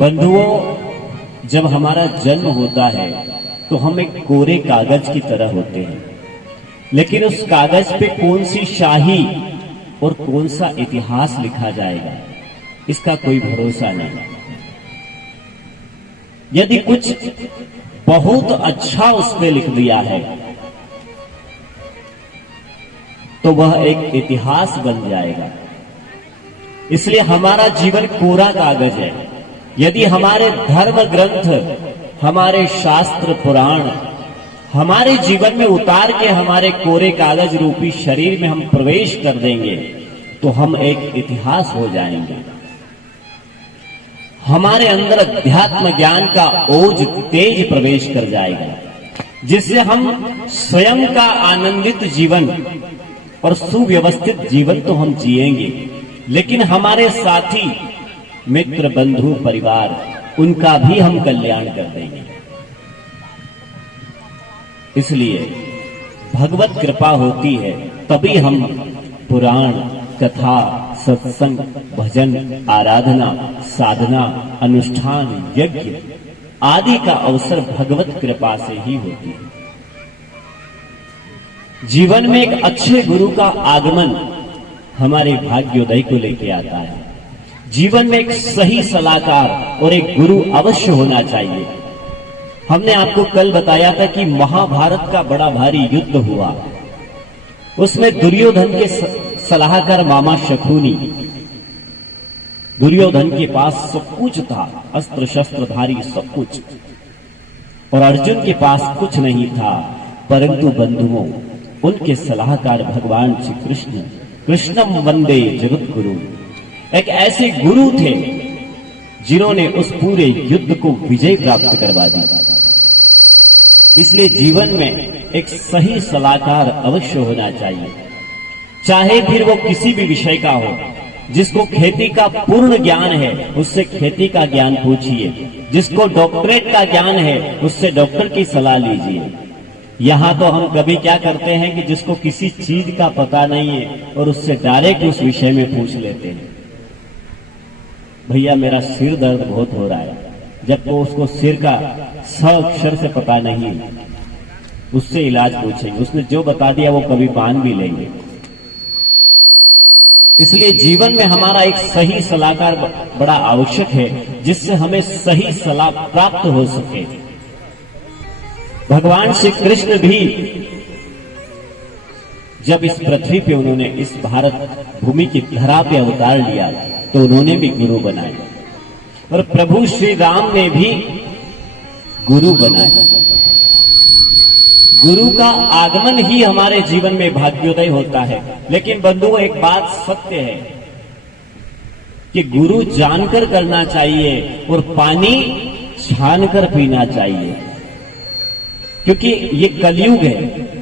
बंधुओं, जब हमारा जन्म होता है तो हम एक कोरे कागज की तरह होते हैं, लेकिन उस कागज पे कौन सी शाही और कौन सा इतिहास लिखा जाएगा इसका कोई भरोसा नहीं। यदि कुछ बहुत अच्छा उस पे लिख दिया है तो वह एक इतिहास बन जाएगा। इसलिए हमारा जीवन कोरा कागज है। यदि हमारे धर्म ग्रंथ, हमारे शास्त्र पुराण हमारे जीवन में उतार के हमारे कोरे कागज रूपी शरीर में हम प्रवेश कर देंगे तो हम एक इतिहास हो जाएंगे। हमारे अंदर अध्यात्म ज्ञान का ओज तेज प्रवेश कर जाएगा, जिससे हम स्वयं का आनंदित जीवन और सुव्यवस्थित जीवन तो हम जिएंगे, लेकिन हमारे साथी मित्र बंधु परिवार उनका भी हम कल्याण कर देंगे। इसलिए भगवत कृपा होती है तभी हम पुराण, कथा, सत्संग, भजन, आराधना, साधना, अनुष्ठान, यज्ञ आदि का अवसर भगवत कृपा से ही होती है। जीवन में एक अच्छे गुरु का आगमन हमारे भाग्योदय को लेके आता है। जीवन में एक सही सलाहकार और एक गुरु अवश्य होना चाहिए। हमने आपको कल बताया था कि महाभारत का बड़ा भारी युद्ध हुआ, उसमें दुर्योधन के सलाहकार मामा शकुनी, दुर्योधन के पास सब कुछ था, अस्त्र शस्त्रधारी सब कुछ, और अर्जुन के पास कुछ नहीं था। परंतु बंधुओं, उनके सलाहकार भगवान श्री कृष्ण, कृष्णम वंदे जगत गुरु, एक ऐसे गुरु थे जिन्होंने उस पूरे युद्ध को विजय प्राप्त करवा दी। इसलिए जीवन में एक सही सलाहकार अवश्य होना चाहिए, चाहे फिर वो किसी भी विषय का हो। जिसको खेती का पूर्ण ज्ञान है उससे खेती का ज्ञान पूछिए, जिसको डॉक्टरेट का ज्ञान है उससे डॉक्टर की सलाह लीजिए। यहां तो हम कभी क्या करते हैं कि जिसको किसी चीज का पता नहीं है और उससे डायरेक्ट उस विषय में पूछ लेते हैं, भैया मेरा सिर दर्द बहुत हो रहा है, जबकि उसको सिर का स अक्षर से पता नहीं, उससे इलाज पूछेंगे, उसने जो बता दिया वो कभी मान भी लेंगे। इसलिए जीवन में हमारा एक सही सलाहकार बड़ा आवश्यक है, जिससे हमें सही सलाह प्राप्त हो सके। भगवान श्री कृष्ण भी जब इस पृथ्वी पे उन्होंने इस भारत भूमि की धरा पे अवतार लिया तो उन्होंने भी गुरु बनाए, और प्रभु श्री राम ने भी गुरु बनाए। गुरु का आगमन ही हमारे जीवन में भाग्योदय होता है। लेकिन बंधुओं, एक बात सत्य है कि गुरु जानकर करना चाहिए और पानी छानकर पीना चाहिए, क्योंकि ये कलयुग है।